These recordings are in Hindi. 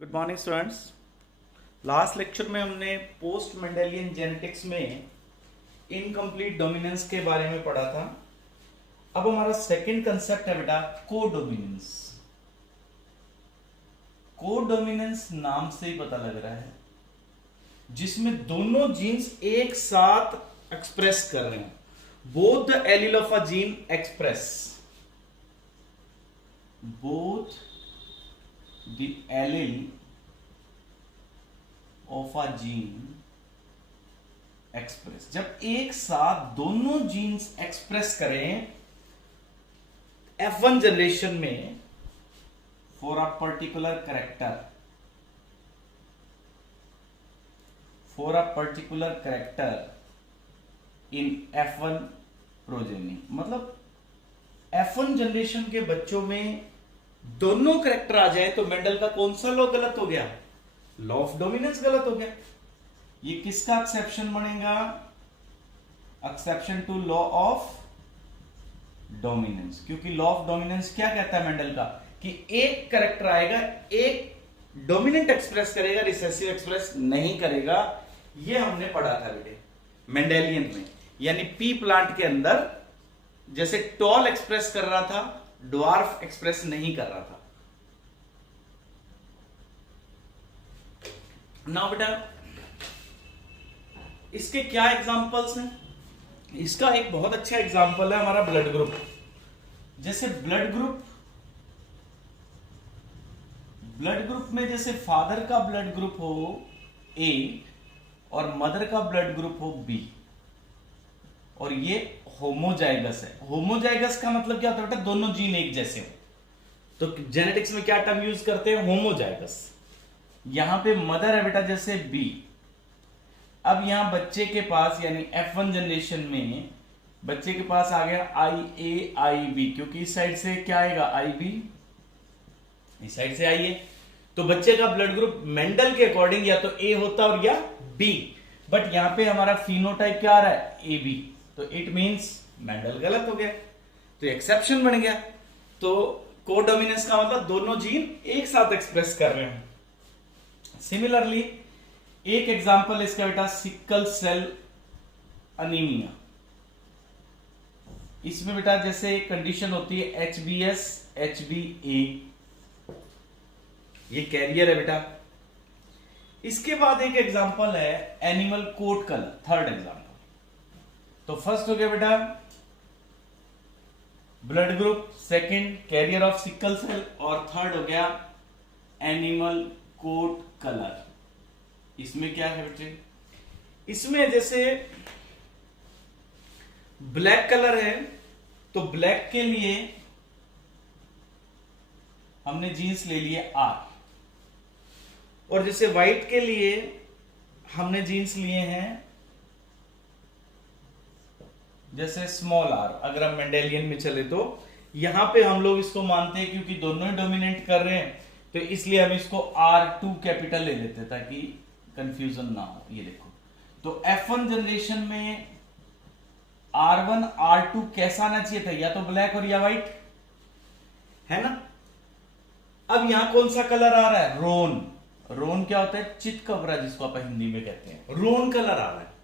Good morning students. Last lecture में हमने पोस्ट मेंडेलियन जेनेटिक्स में इनकम्प्लीट डोमिनेंस के बारे में पढ़ा था। अब हमारा सेकंड कंसेप्ट है बेटा कोडोमिनेंस। कोडोमिनेंस नाम से ही पता लग रहा है, जिसमें दोनों जीन्स एक साथ एक्सप्रेस कर रहे हैं। Both the allele of a gene express, both the allele of a gene express। जब एक साथ दोनों जीन्स एक्सप्रेस करें F1 जनरेशन में for a particular character in F1 progeny, मतलब F1 जनरेशन के बच्चों में दोनों करेक्टर आ जाए तो मेंडल का कौन सा लॉ गलत हो गया? लॉ ऑफ डोमिनेंस गलत हो गया। ये किसका एक्सेप्शन बनेगा? Exception to law of dominance. क्योंकि लॉ ऑफ डोमिनेंस क्या कहता है मेंडल का कि एक करेक्टर आएगा, एक डोमिनेंट एक्सप्रेस करेगा, रिसेसिव एक्सप्रेस नहीं करेगा। ये हमने पढ़ा था बेटे मेंडेलियन में। यानी पी प्लांट के अंदर जैसे टॉल एक्सप्रेस कर रहा था, ड्वार्फ एक्सप्रेस नहीं कर रहा था। नाउ बेटा इसके क्या एग्जांपल्स हैं? इसका एक बहुत अच्छा एग्जांपल है हमारा ब्लड ग्रुप। जैसे ब्लड ग्रुप में जैसे फादर का ब्लड ग्रुप हो ए और मदर का ब्लड ग्रुप हो बी, और ये होमोजाइगस है। होमोजाइगस का मतलब क्या होता है बेटा? दोनों जीन एक जैसे हो। तो जेनेटिक्स में क्या टर्म यूज करते हैं? होमोजाइगस। यहां पे मदर है बेटा जैसे बी। अब यहां बच्चे के पास यानी F1 जनरेशन में बच्चे के पास आ गया IA IB, क्योंकि इस साइड से क्या आएगा? IB, इस साइड से आई है। तो बच्चे का ब्लड ग्रुप मेंडल के अकॉर्डिंग या तो A होता और या B, बट यहां पे हमारा फिनोटाइप क्या आ रहा है? AB। तो इट मींस मेंडल गलत हो गया, तो एक्सेप्शन बन गया। तो कोडोमिनेंस का मतलब दोनों जीन एक साथ एक्सप्रेस कर रहे हैं। सिमिलरली एक एग्जांपल इसका बेटा सिकल सेल अनीमिया। इसमें बेटा जैसे कंडीशन होती है HbS HbA, ये कैरियर है बेटा। इसके बाद एक एग्जांपल है animal coat colour, third example. तो फर्स्ट हो गया बेटा blood group, second carrier of sickle cell, और थर्ड हो गया एनिमल कोट कलर। इसमें क्या है बेटे? इसमें जैसे ब्लैक कलर है तो ब्लैक के लिए हमने जीन्स ले लिए R, और जैसे व्हाइट के लिए हमने जीन्स लिए हैं जैसे स्मॉल r। अगर हम मेंडेलियन में चले तो यहां पे हम लोग इसको मानते हैं क्योंकि दोनों ही डोमिनेट कर रहे हैं, तो इसलिए हम इसको R2 कैपिटल ले लेते हैं ताकि कंफ्यूजन ना हो। ये देखो, तो F1 जनरेशन में R1 R2 कैसा आना चाहिए था? या तो ब्लैक और या व्हाइट, है ना। अब यहां कौन सा कलर आ रहा है? रोन। रोन क्या होता है? चितकबरा, जिसको आप हिंदी में कहते हैं। रोन कलर आ रहा है।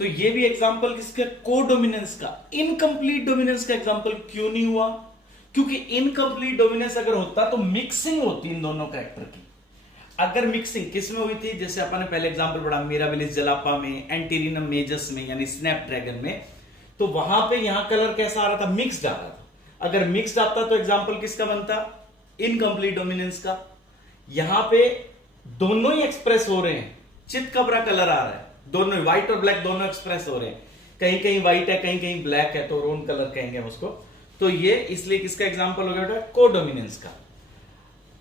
तो ये भी एग्जांपल किसका? कोडोमिनेंस का। इनकम्प्लीट डोमिनेंस का एग्जांपल क्यों नहीं हुआ? क्योंकि इनकम्प्लीट डोमिनेंस अगर होता तो मिक्सिंग होती इन दोनों कैरेक्टर की। अगर मिक्सिंग किस में हुई थी? जैसे अपन ने पहले एग्जांपल पढ़ा मिराबिलिस जलापा में, एंटीरिनम मेजस में यानी स्नैपड्रैगन में, तो वहां पे यहां कलर कैसा आ रहा था? मिक्स्ड आ रहा था। अगर मिक्स्ड आता तो एग्जांपल किसका बनता? इनकम्प्लीट डोमिनेंस का। यहां पे दोनों ही एक्सप्रेस हो रहे हैं, चितकबरा कलर आ रहा है, दोनों व्हाइट और ब्लैक दोनों एक्सप्रेस हो रहे हैं। कहीं कहीं व्हाइट है, कहीं कहीं ब्लैक है, तो रोन कलर कहेंगे उसको। तो ये इसलिए किसका एग्जांपल हो गया बेटा? कोडोमिनेंस का।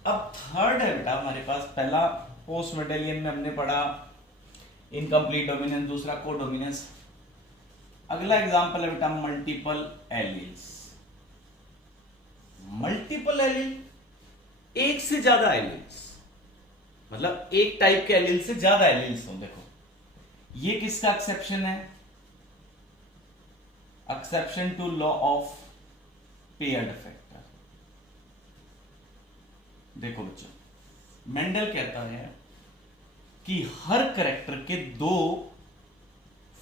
अब थर्ड है बेटा हमारे पास, पहला पोस्ट मेंडेलियन में हमने पढ़ा इनकम्प्लीट डोमिनेंस, दूसरा कोडोमिनेंस। अगला एग्जांपल है बेटा मल्टीपल एलील्स। मल्टीपल एलील, एक से ज्यादा एलील्स, मतलब एक टाइप के एलील से ज्यादा एलील्स हो। देखो ये किसका एक्सेप्शन है? Exception to law of paired factor. देखो बच्चों, मेंडल कहता है कि हर कैरेक्टर के दो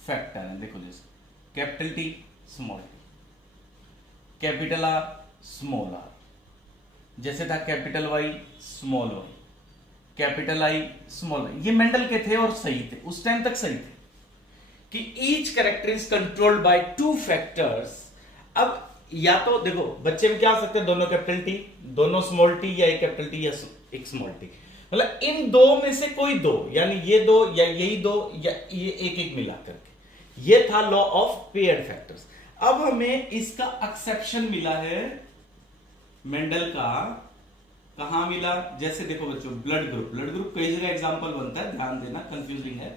फैक्टर हैं। देखो जैसे capital T small T, capital R small R, जैसे था capital Y small Y, capital I small I. ये मेंडल के थे और सही थे, उस टाइम तक सही थे कि each character is controlled by two factors. अब या तो देखो बच्चे में क्या आ सकते हैं, दोनों कैपिटल टी, दोनों स्मॉल टी, या एक कैपिटल टी या एक स्मॉल टी, मतलब इन दो में से कोई दो, यानी ये दो या यही दो या ये एक एक मिला करके। ये था लॉ ऑफ पेयर्ड फैक्टर्स। अब हमें इसका एक्सेप्शन मिला है मेंडल का। कहां मिला? जैसे देखो बच्चों, ब्लड ग्रुप, ब्लड ग्रुप कई जगह एग्जांपल बनता है, ध्यान देना, कंफ्यूजिंग है।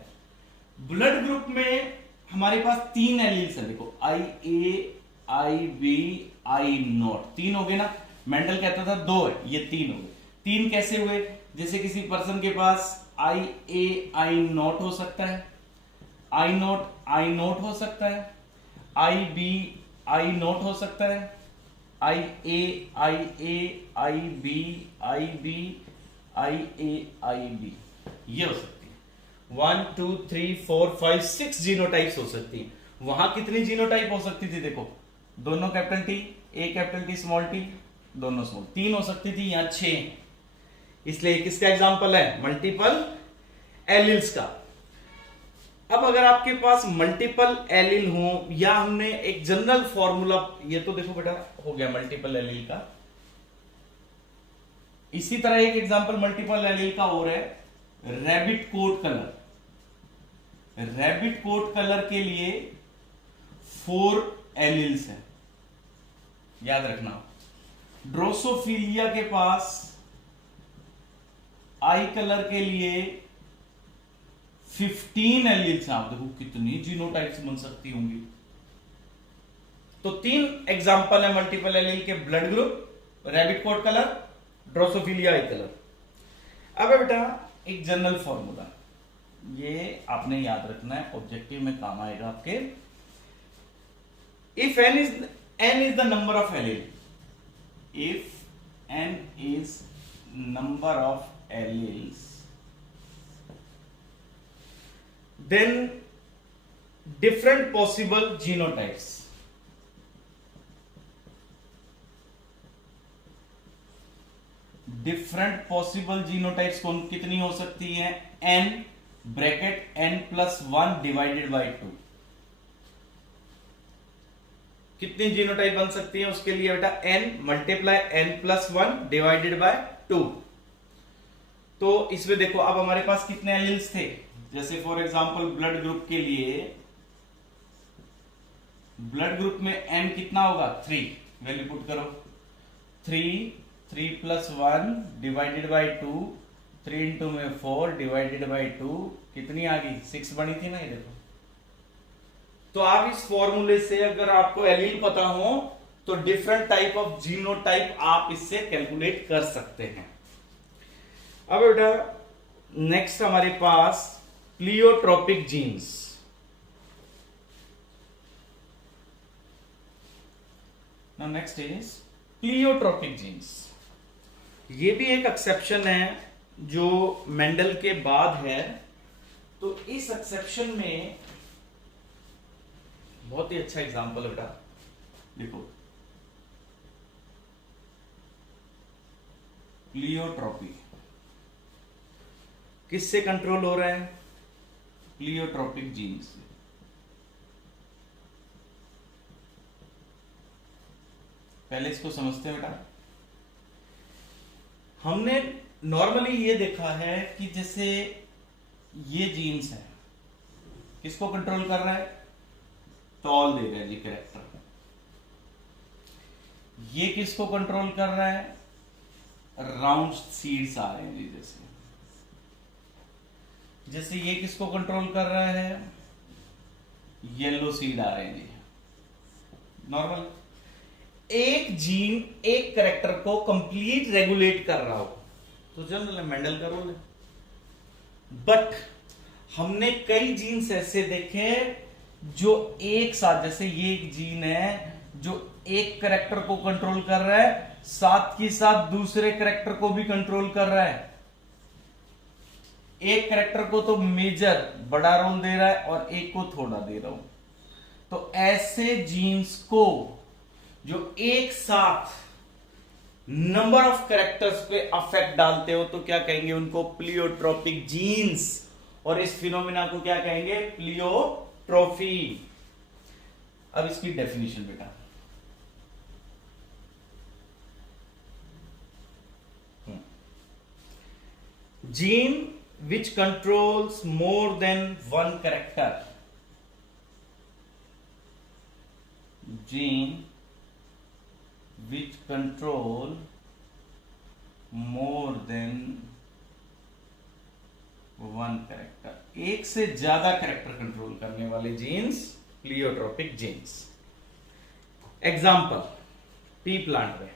ब्लड ग्रुप में हमारे पास तीन एलील्स है। देखो आई ए, आई बी, आई नॉट, तीन हो गए ना। मेंडल कहता था दो है, ये तीन हो गए। तीन कैसे हुए? जैसे किसी पर्सन के पास आई ए आई नॉट हो सकता है, आई नॉट हो सकता है, आई बी आई नॉट हो सकता है, आई ए आई बी आई बी, ये हो सकती है। 1 2 3 4 5 6 जीनोटाइप्स हो सकती है। वहां कितनी जीनोटाइप हो सकती थी? देखो दोनों कैपिटल टी, ए कैपिटल टी स्मॉल टी, दोनों स्मॉल, तीन हो सकती थी, यहां 6। इसलिए किसका एग्जांपल है? मल्टीपल एलिल्स का। अब अगर आपके पास मल्टीपल एलिल हो, या हमने एक जनरल फॉर्मूला, ये तो देखो बेटा हो गया मल्टीपल एलिल का। इसी तरह एक एग्जांपल मल्टीपल एलिल का और है, rabbit coat colour. Rabbit coat colour के लिए 4 एलिल्स हैं, याद रखना। ड्रोसोफिलिया के पास आई कलर के लिए 15 एलिल्स हैं। आप देखो कितनी जीनोटाइप्स बन सकती होंगी। तो 3 एग्जांपल है मल्टीपल एलील के, blood group, rabbit coat colour, Drosophila eye colour. अब बेटा एक जनरल फॉर्मूला, ये आपने याद रखना है, ऑब्जेक्टिव में काम आएगा आपके। If n is the number of allele, if n is number of alleles, then different possible genotypes, different possible genotypes कौन कितनी हो सकती है? n bracket n+1 divided by 2। कितनी जीनोटाइप बन सकती है? उसके लिए बेटा n multiply n+1 divided by 2। तो इसमें देखो अब हमारे पास कितने एलिल्स थे? जैसे फॉर एग्जांपल ब्लड ग्रुप के लिए, ब्लड ग्रुप में n कितना होगा? 3, वैल्यू पुट करो। 3+1 डिवाइडेड बाई 2, 3 इंटू में 4 डिवाइडेड बाई 2, कितनी आ गई? 6 बनी थी ना, ये देखो। तो आप इस फॉर्मूले से अगर आपको एलील पता हो तो डिफरेंट टाइप ऑफ जीनोटाइप आप इससे कैलकुलेट कर सकते हैं। अब बेटा नेक्स्ट हमारे पास pleiotropic genes. Now next is pleiotropic genes. ये भी एक एक्सेप्शन है जो मेंडल के बाद है। तो इस एक्सेप्शन में बहुत ही अच्छा एग्जांपल बेटा देखो, प्लियोट्रोपी किससे कंट्रोल हो रहा है? प्लियोट्रोपिक जीन से। पहले इसको समझते हैं बेटा। हमने नॉर्मली ये देखा है कि जैसे ये जीन्स है, किसको कंट्रोल कर रहा है? टॉल दे रहा है जी कैरेक्टर। ये किसको कंट्रोल कर रहा है? राउंड सीड्स आ रहे हैं जी, जैसे ये किसको कंट्रोल कर रहा है? येलो सीड आ रहे हैं जी। नॉर्मल एक जीन एक कैरेक्टर को कंप्लीट रेगुलेट कर रहा हो तो जनरल मेंडल का रूल है। बट हमने कई जीन्स ऐसे देखे जो एक साथ, जैसे ये एक जीन है जो एक कैरेक्टर को कंट्रोल कर रहा है, साथ ही साथ दूसरे कैरेक्टर को भी कंट्रोल कर रहा है। एक करेक्टर को तो मेजर बड़ा रोल दे रहा है और एक को थोड़ा दे रहा हूं, तो ऐसे जीन्स को जो एक साथ नंबर ऑफ कैरेक्टर्स पे अफेक्ट डालते हो तो क्या कहेंगे उनको? Pleiotropic genes. और इस फिनोमिना को क्या कहेंगे? प्लियोट्रोफी। अब इसकी डेफिनेशन बेटा, gene which controls more than one character, gene which control more than one character, एक से ज्यादा कैरेक्टर कंट्रोल करने वाले genes pleiotropic genes. Example, pea plant में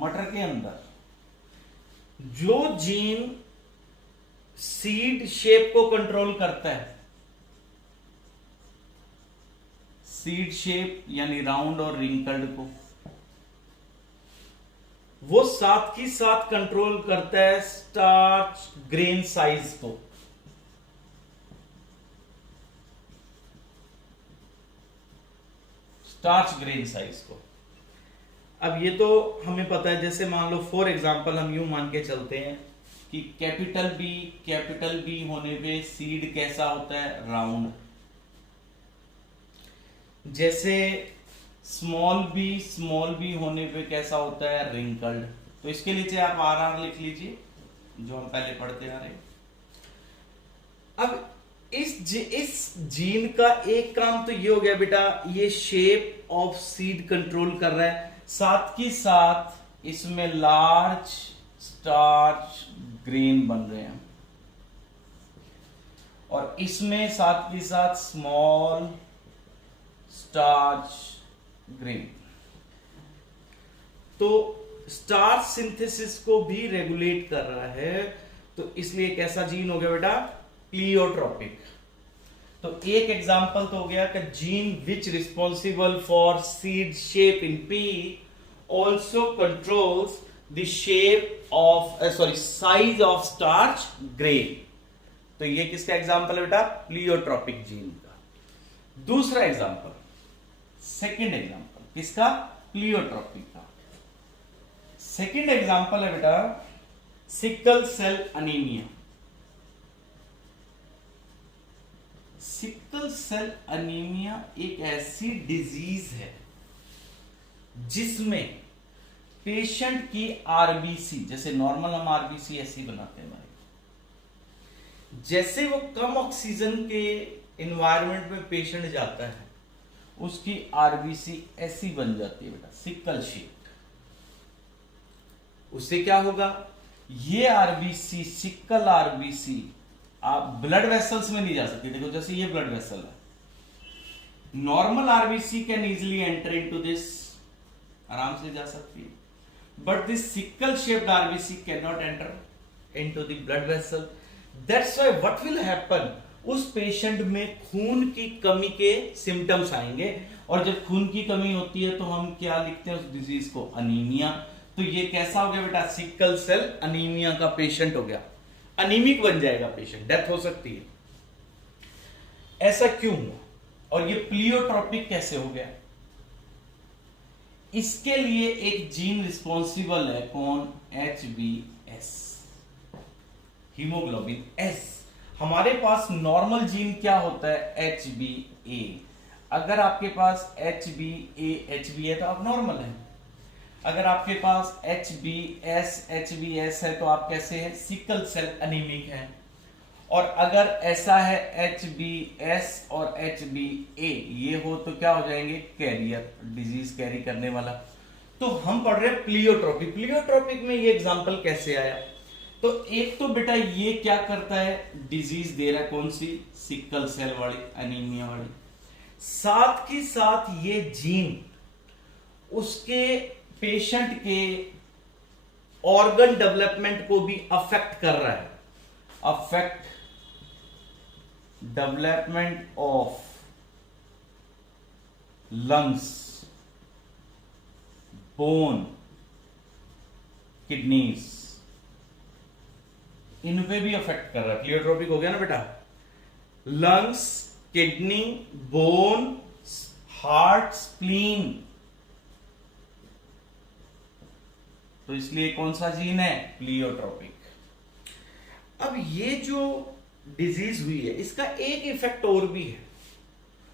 मटर के अंदर जो जीन सीड शेप को कंट्रोल करता है, सीड शेप यानी राउंड और रिंकल्ड को, वो साथ ही साथ कंट्रोल करता है स्टार्च ग्रेन साइज को। स्टार्च ग्रेन साइज को। अब ये तो हमें पता है, जैसे मान लो फॉर एग्जांपल हम यूं मान के चलते हैं कि कैपिटल बी होने पे सीड कैसा होता है? राउंड। जैसे स्मॉल बी होने पे कैसा होता है? रिंकल्ड। तो इसके नीचे आप आर लिख लीजिए जो हम पहले पढ़ते आ रहे हैं। अब इस जीन का एक काम तो ये हो गया बेटा, ये शेप ऑफ सीड कंट्रोल कर रहा है, साथ ही साथ इसमें लार्ज स्टार्च ग्रेन बन रहे हैं और इसमें साथ ही साथ स्मॉल स्टार्च ग्रेन। तो स्टार्च सिंथेसिस को भी रेगुलेट कर रहा है, तो इसलिए एक ऐसा जीन हो गया बेटा प्लियोट्रोपिक। तो एक एग्जांपल तो हो गया कि gene which responsible for seed shape in P also controls the shape of size of starch grain. तो ये किसका एग्जांपल है बेटा? प्लियोट्रोपिक जीन का। दूसरा एग्जांपल, सेकेंड एग्जांपल किसका? प्लियोट्रोपिक का। सेकेंड एग्जांपल है बेटा sickle cell anaemia. Sickle cell anaemia एक ऐसी डिजीज है जिसमें पेशेंट की आरबीसी, जैसे नॉर्मल हम आरबीसी ऐसी बनाते हैं हमारे, जैसे वो कम ऑक्सीजन के एनवायरनमेंट में पेशेंट जाता है उसकी आरबीसी ऐसी बन जाती है बेटा, सिकल शेप। उससे क्या होगा? ये आरबीसी, सिकल आरबीसी आप ब्लड वेसल्स में नहीं जा सकती। देखो जैसे ये ब्लड वेसल है, normal RBC can easily enter into this, आराम से जा सकती है, but this sickle shaped RBC can not enter into the blood vessel. That's why what will happen, उस पेशेंट में खून की कमी के सिम्टम्स आएंगे, और जब खून की कमी होती है तो हम क्या लिखते हैं उस डिजीज को? अनीमिया। तो ये कैसा हो गया बेटा? सिकल सेल अनीमिया का पेशेंट हो गया, अनीमिक बन जाएगा पेशेंट, डेथ हो सकती है। ऐसा क्यों हुआ? और ये प्लियोट्रोपिक कैसे हो गया? इसके लिए एक जीन रिस्पॉन्सिबल है, कौन? HbS, haemoglobin S। हमारे पास नॉर्मल जीन क्या होता है? HbA। अगर आपके पास HbA है तो आप नॉर्मल हैं। अगर आपके पास HbS है तो आप कैसे हैं? सिकल सेल अनीमिक हैं। और अगर ऐसा है HbS और HbA ये हो तो क्या हो जाएंगे? कैरियर, डिजीज कैरी करने वाला। तो हम पढ़ रहे हैं प्लियोट्रोपिक। प्लियोट्रोपिक में ये एग्जांपल कैसे आया? तो एक तो बेटा ये क्या करता है? डिजीज दे रहा है, कौन सी? सिकल सेल वाली, अनीमिया वाली। साथ ही साथ ये जीन उसके पेशेंट के ऑर्गन डेवलपमेंट को भी अफेक्ट कर रहा है। Affect development of lungs, bone kidneys, इन पे भी अफेक्ट कर रहा है। प्लियोट्रोपिक हो गया ना बेटा। Lungs, kidney, bone, heart, spleen. तो इसलिए कौन सा जीन है? प्लियोट्रोपिक। अब ये जो डिजीज हुई है इसका एक इफेक्ट और भी है,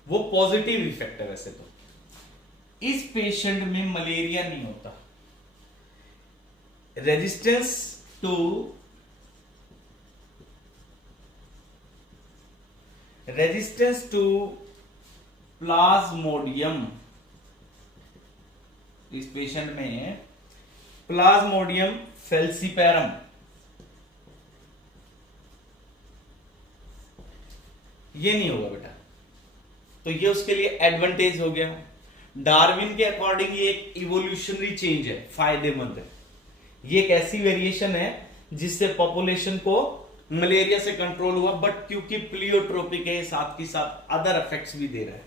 वो पॉजिटिव इफेक्ट है। वैसे तो इस पेशेंट में मलेरिया नहीं होता। रेजिस्टेंस टू प्लाज्मोडियम, इस पेशेंट में प्लाज्मोडियम फेल्सीपेरम, ये नहीं होगा बेटा। तो ये उसके लिए एडवांटेज हो गया। डार्विन के अकॉर्डिंग ये एक इवोल्यूशनरी चेंज है, फायदेमंद है। ये एक ऐसी वेरिएशन है जिससे पॉपुलेशन को मलेरिया से कंट्रोल हुआ, बट क्योंकि प्लियोट्रोपिक है साथ के साथ अदर इफेक्ट्स भी दे रहा है।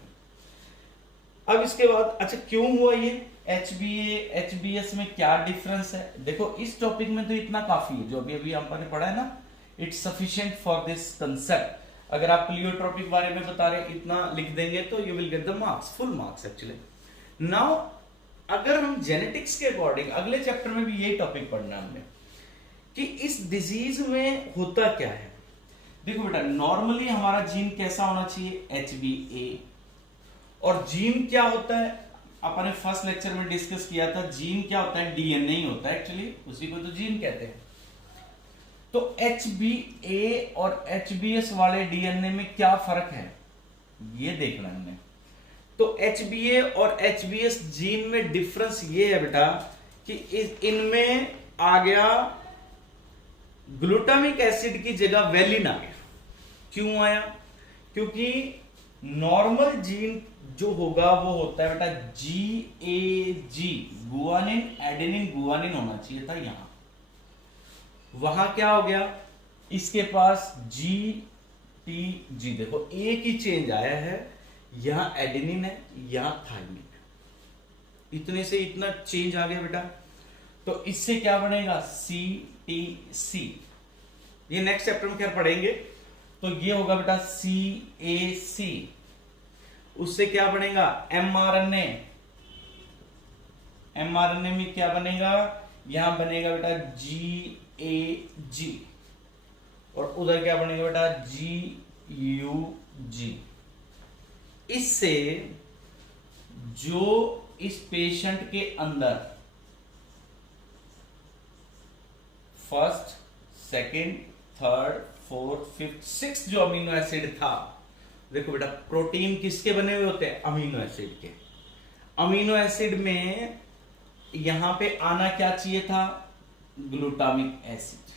अब इसके बाद अच्छा क्यों हुआ ये? HbA HbS में क्या डिफरेंस है? देखो इस टॉपिक में तो इतना काफी है जो अभी अभी हम ने पढ़ा है ना, it's sufficient for this concept. अगर आप प्लियोट्रोपिक बारे में बता रहे इतना लिख देंगे तो you will get the marks, full marks actually. Now अगर हम जेनेटिक्स के अकॉर्डिंग अगले चैप्टर में भी यही टॉपिक पढ़ना हमने कि इस डिजीज में होता क्या है। देखो बेटा नॉर्मली हमारा जीन कैसा होना चाहिए? HbA। और जीन क्या होता है? अपन ने फर्स्ट लेक्चर में डिस्कस किया था, जीन क्या होता है? DNA ही होता है एक्चुअली, उसी को तो जीन कहते हैं। तो HbA और HbS वाले DNA में क्या फर्क है ये देखना हमने। तो HbA और HbS जीन में डिफरेंस ये है बेटा कि इनमें आ गया ग्लूटामिक एसिड की जगह वेलिन आ गया। क्यों आया? क्योंकि नॉर्मल जीन जो होगा वो होता है बेटा GAG, गुआनिन एडेनिन गुआनिन होना चाहिए था यहां। वहां क्या हो गया? इसके पास GTG, देखो एक ही चेंज आया है, यहां एडेनिन है यहां थाइमिन है, इतने से इतना चेंज आ गया बेटा। तो इससे क्या बनेगा? CTC। ये नेक्स्ट चैप्टर में खैर पढ़ेंगे। तो ये होगा बेटा CAC। उससे क्या बनेगा? mRNA। mRNA में क्या बनेगा? यहां बनेगा बेटा GAG और उधर क्या बनेगा बेटा? GUG। इससे जो इस पेशेंट के अंदर first, second, third, fourth, fifth, sixth जो अमीनो एसिड था, देखो बेटा प्रोटीन किसके बने हुए होते हैं? अमीनो एसिड के। अमीनो एसिड में यहां पे आना क्या चाहिए था? Glutamic acid.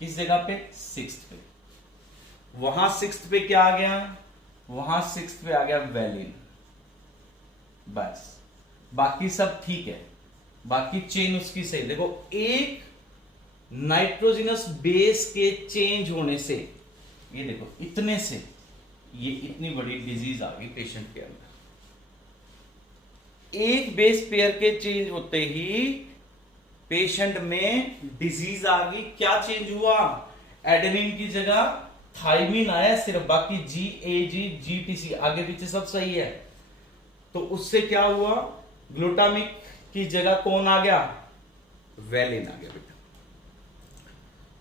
किस जगह पे? सिक्स्थ पे। वहां सिक्स्थ पे क्या आ गया? वहां सिक्स्थ पे आ गया वेलिन। बस बाकी सब ठीक है, बाकी चेन उसकी सही। देखो एक नाइट्रोजनस बेस के चेंज होने से, ये देखो इतने से ये इतनी बड़ी डिजीज आ गई पेशेंट के अंदर। एक बेस पेयर के चेंज होते ही पेशेंट में डिजीज आ गई। क्या चेंज हुआ? एडेनिन की जगह थाइमिन आया सिर्फ, बाकी GAG GTC आगे पीछे सब सही है। तो उससे क्या हुआ? ग्लूटामिक की जगह कौन आ गया? वेलिन आ गया बेटा।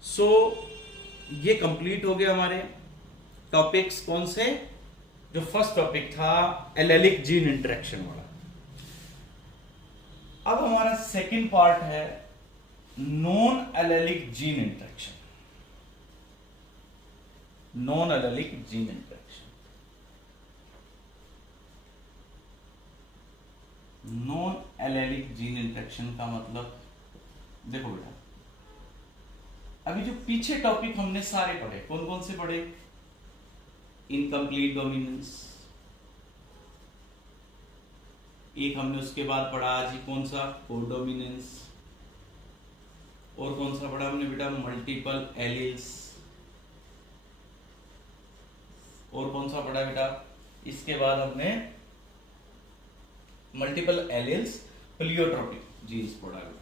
सो ये कंप्लीट हो गया हमारे टॉपिक्स। कौन से? जो फर्स्ट टॉपिक था एलेलिक जीन इंटरेक्शन वाला। अब हमारा सेकंड पार्ट है non allylic gene interaction. Non allylic gene interaction. Non allylic gene interaction का मतलब देखो बेटा, अभी जो पीछे टॉपिक हमने सारे पढ़े, कौन कौन से पढ़े? इनकम्प्लीट डोमिनेंस एक हमने, उसके बाद पढ़ा आज ही कौन सा? कोडोमिनेंस। और कौन सा पढ़ा हमने बेटा? Multiple alleles. और कौन सा पढ़ा बेटा? इसके बाद हमने multiple alleles, pleiotropic genes product.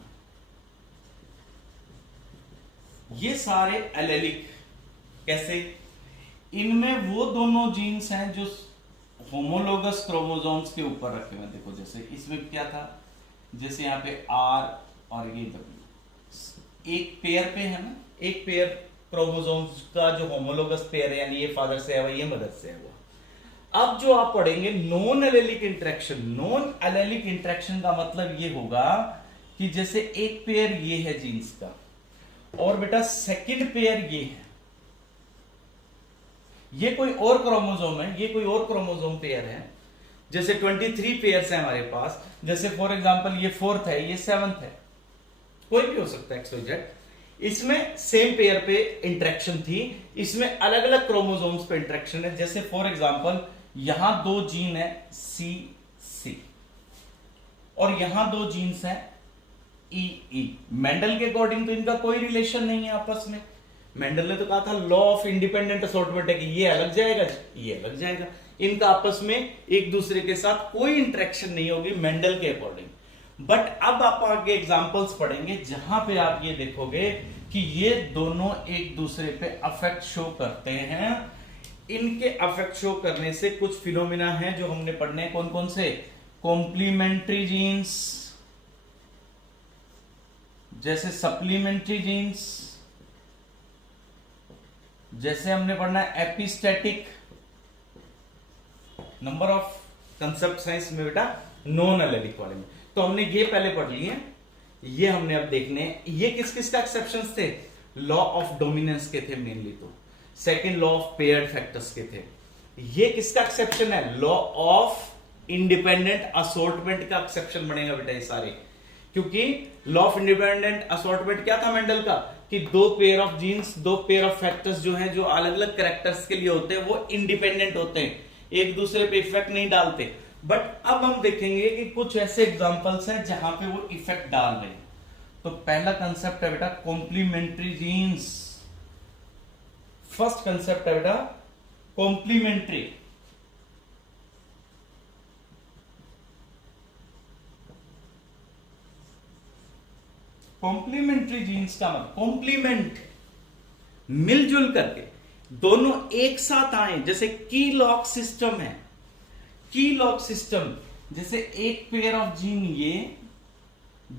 ये सारे एलेलिक कैसे, इनमें वो दोनों जीन्स हैं जो होमोलोगस क्रोमोसोम्स के ऊपर रखे हुए। देखो जैसे इसमें क्या था, जैसे यहाँ पे आर और ये डब्ल्यू एक पेयर पे है ना, एक पेयर क्रोमोसोम्स का जो होमोलोगस पेयर है, यानी ये फादर से है हुआ, ये मदर से है हुआ। अब जो आप पढ़ेंगे non allylic interaction, non allylic interaction का मतलब ये होगा कि जैसे एक पेयर ये है जीन्स का और बेटा सेकंड पेयर ये है, ये कोई और क्रोमोसोम है, ये कोई और क्रोमोसोम पेयर है। जैसे 23 पेयर्स है हमारे पास, जैसे फॉर एग्जांपल ये 4th है, ये 7th है, कोई भी हो सकता है XYZ। इसमें सेम पेयर पे इंटरेक्शन थी, इसमें अलग अलग क्रोमोसोम्स पे इंटरेक्शन है। जैसे फॉर एग्जांपल यहां दो जीन है CC और यहां दो जीन्स हैं EE। मेंडल के अकॉर्डिंग तो इनका कोई रिलेशन नहीं है आपस में। मेंडल ने तो कहा था लॉ ऑफ इंडिपेंडेंट असॉर्टमेंट है कि ये अलग जाएगा, ये अलग जाएगा, इनका आपस में एक दूसरे के साथ कोई इंटरेक्शन नहीं होगी मेंडल के अकॉर्डिंग। बट अब आप आगे एग्जांपल्स पढ़ेंगे जहां पे आप ये देखोगे कि ये दोनों एक दूसरे पे अफेक्ट शो करते हैं। इनके अफेक्ट शो करने से कुछ फिनोमिना हैं जो हमने पढ़ने हैं। कौन कौन से? कॉम्प्लीमेंट्री जीन्स, जैसे सप्लीमेंट्री जीन्स, जैसे हमने पढ़ना है epistatic. Number of concept science में बेटा नॉन एलेलिक वाले में तो हमने ये पहले पढ़ लिए, ये हमने अब देखने ये किस किस का एक्सेप्शंस थे। लॉ ऑफ डोमिनेंस के थे मेनली, तो second law of paired factors के थे। ये किसका एक्सेप्शन है? लॉ ऑफ इंडिपेंडेंट असॉर्टमेंट का एक्सेप्शन बनेगा बेटा ये सारे, क्योंकि लॉ ऑफ इंडिपेंडेंट असॉर्टमेंट क्या था मेंडल का कि दो पेयर ऑफ जीन्स, दो पेयर ऑफ फैक्टर्स जो हैं, जो अलग अलग कैरेक्टर्स के लिए होते हैं, वो इंडिपेंडेंट होते हैं, एक दूसरे पे इफेक्ट नहीं डालते। बट अब हम देखेंगे कि कुछ ऐसे एग्जांपल्स हैं जहां पे वो इफेक्ट डाल रहे हैं। तो पहला कंसेप्ट है बेटा कॉम्प्लीमेंट्री जीन्स। फर्स्ट कंसेप्ट है बेटा कॉम्प्लीमेंट्री। कॉम्प्लीमेंट्री जीन्स का मतलब कॉम्प्लीमेंट, मिलजुल करके दोनों एक साथ आए। जैसे की लॉक सिस्टम है, की लॉक सिस्टम, जैसे एक पेयर ऑफ जीन ये,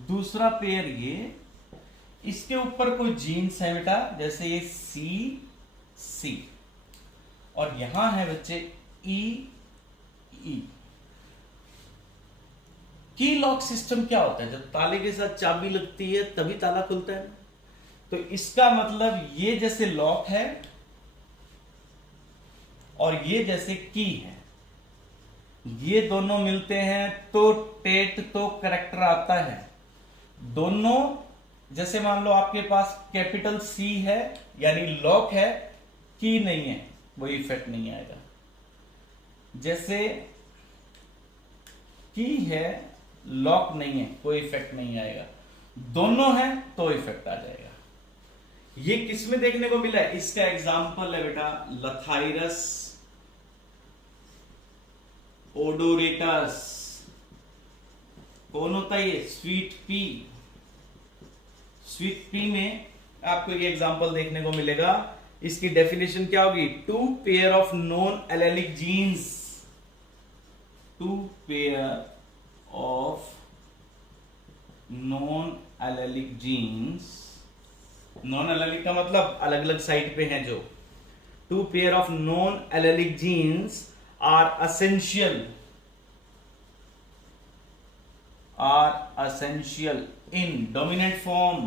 दूसरा पेयर ये, इसके ऊपर कोई जीन्स है बेटा, जैसे ये C और यहां है बच्चे E। की लॉक सिस्टम क्या होता है? जब ताले के साथ चाबी लगती है तभी ताला खुलता है। तो इसका मतलब ये जैसे लॉक है और ये जैसे की है, ये दोनों मिलते हैं तो टेट तो करेक्टर आता है। दोनों जैसे मान लो आपके पास कैपिटल C है यानी लॉक है, की नहीं है, वो इफेक्ट नहीं आएगा। जैसे की है, लॉक नहीं है, कोई इफेक्ट नहीं आएगा। दोनों है तो इफेक्ट आ जाएगा। ये किसमें देखने को मिला है? इसका एग्जाम्पल है बेटा लथाइरस ओडोरेटस। कौन होता है ये? Sweet pea. स्वीट पी में आपको ये एग्जांपल देखने को मिलेगा। इसकी डेफिनेशन क्या होगी? Two pair of non allelic genes, two pair of non allelic genes. Non allelic का मतलब अलग अलग साइट पे हैं जो। Two pair of non allelic genes are essential in dominant form,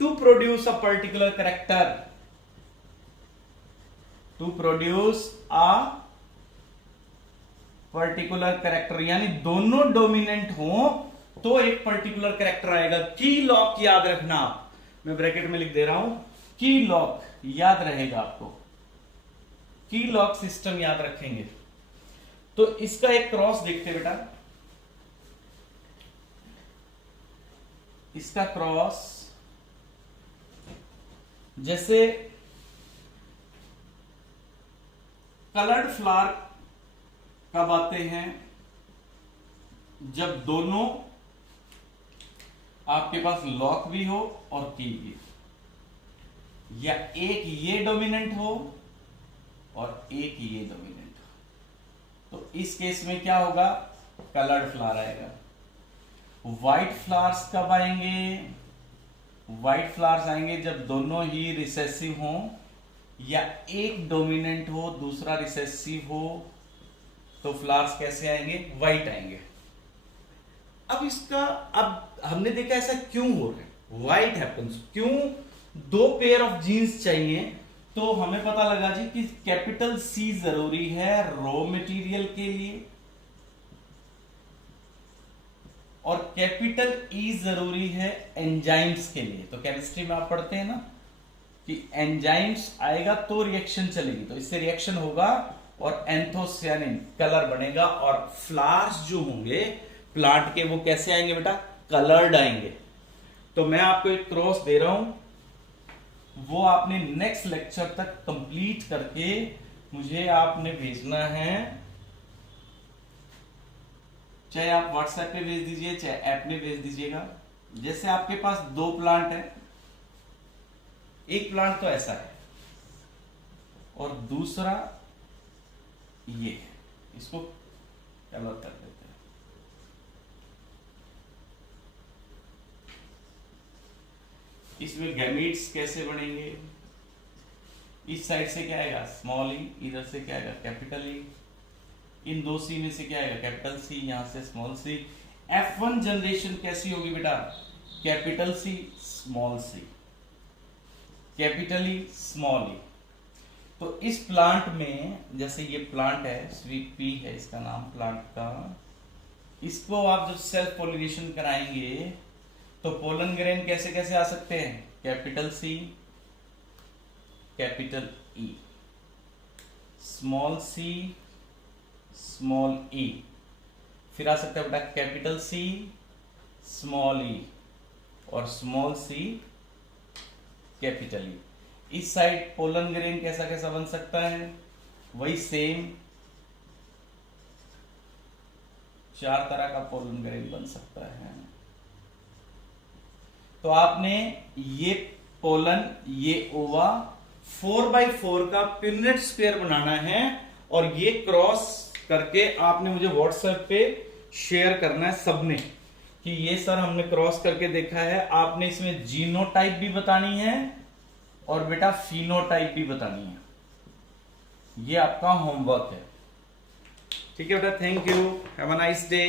to produce a particular character, यानी दोनों डोमिनेंट हो तो एक पर्टिकुलर कैरेक्टर आएगा। की लॉक याद रखना आप, मैं ब्रैकेट में लिख दे रहा हूं, की लॉक याद रहेगा आपको, की लॉक सिस्टम याद रखेंगे। तो इसका एक क्रॉस देखते बेटा, इसका क्रॉस जैसे कलर्ड फ्लावर कब आते हैं? जब दोनों आपके पास लॉक भी हो और की भी, या एक ये डोमिनेंट हो और एक ये डोमिनेंट हो। तो इस केस में क्या होगा? कलर्ड फ्लावर आएगा। व्हाइट फ्लावर्स कब आएंगे? व्हाइट फ्लावर्स आएंगे जब दोनों ही रिसेसिव हो, या एक डोमिनेंट हो दूसरा रिसेसिव हो। तो फ्लावर्स कैसे आएंगे? व्हाइट आएंगे। अब इसका, अब हमने देखा ऐसा क्यों हो रहा है, व्हाइट हैपन्स क्यों? दो पेयर ऑफ जीन्स चाहिए, तो हमें पता लगा जी कि कैपिटल सी जरूरी है रॉ मटेरियल के लिए और कैपिटल ई जरूरी है एंजाइम्स के लिए। तो केमिस्ट्री में आप पढ़ते हैं ना कि एंजाइम्स आएगा तो रिएक्शन चलेगी, तो इससे रिएक्शन होगा और एंथोसियानिन कलर बनेगा, और फ्लावर्स जो होंगे प्लांट के वो कैसे आएंगे बेटा? कलर्ड आएंगे। तो मैं आपको एक क्रॉस दे रहा हूं, वो आपने नेक्स्ट लेक्चर तक कंप्लीट करके मुझे आपने भेजना है, चाहे आप व्हाट्सएप पे भेज दीजिए चाहे ऐप में भेज दीजिएगा। जैसे आपके पास दो प्लांट है, एक प्लांट तो ऐसा है और दूसरा ये है, इसको अलग कर देते हैं। इसमें गैमीट्स कैसे बनेंगे? इस साइड से क्या आएगा? स्मॉल ई, इधर से क्या आएगा? Capital E. इन दो सी में से क्या आएगा? कैपिटल सी, यहां से स्मॉल सी। F1 जनरेशन कैसी होगी बेटा? Capital C small C, capital E small ई। तो इस प्लांट में, जैसे ये प्लांट है, स्वीट पी है इसका नाम प्लांट का, इसको आप जब सेल्फ पॉलिनेशन कराएंगे तो पोलन ग्रेन कैसे कैसे आ सकते हैं? Capital C, capital E, small c, small e. फिर आ सकता है बेटा कैपिटल सी, स्मॉल ई और स्मॉल सी, कैपिटल ई। इस साइड पोलन ग्रेन कैसा कैसा बन सकता है? वही सेम, चार तरह का पोलन ग्रेन बन सकता है। तो आपने ये पोलन, ये ओवा 4x4 का पिननेट स्क्वायर बनाना है और ये क्रॉस करके आपने मुझे व्हाट्सएप पे शेयर करना है सबने कि ये सर हमने क्रॉस करके देखा है। आपने इसमें जीनोटाइप भी बतानी है और बेटा फिनोटाइप भी बतानी है। ये आपका होमवर्क है, ठीक है बेटा। Thank you, have a nice day.